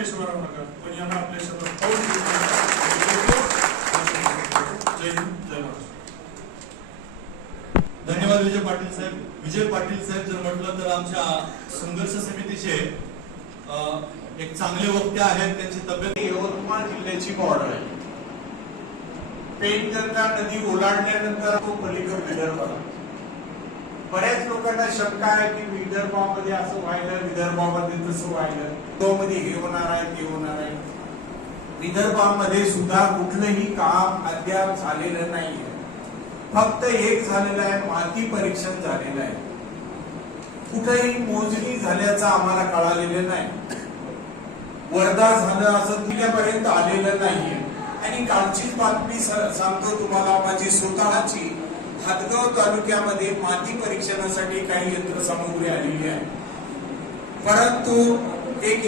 रेष मारावं नका, पण यांना आपल्या शब्दात पाऊल जय हिंद, जय महाराष्ट्र. धन्यवाद विजय पाटील साहेब. विजय पाटील साहेब जर म्हटलं तर आमच्या संघर्ष समितीचे एक चांगले वक्ते आहेत. त्यांची तब्येत यवतमाळ जिल्ह्याची बॉर्डर आहे. पेनगंगा नदी ओलांडल्यानंतर तो पलीकडे विदर्भाला. बऱ्याच लोकांना शंका आहे की विदर्भामध्ये असं व्हायलं, विदर्भामध्ये तसं व्हायलं, तो मध्ये हे होणार आहे ते होणार आहे. विदर्भामध्ये सुद्धा कुठलंही काम अद्याप झालेलं नाहीये. फक्त एक झालेलं आहे, माती परीक्षण झालेलं आहे. कुठेही मोजणी झाल्याचं आम्हाला कळालेलं नाही. वर्धा झालं असं तुझ्यापर्यंत आलेलं नाहीये. आणि कालचीच बातमी सांगतो तुम्हाला, माझी स्वतःची हातगाव तालुक्यामध्ये माती परीक्षणासाठी काही यंत्रसामुग्री आलेली आहे, परंतु एक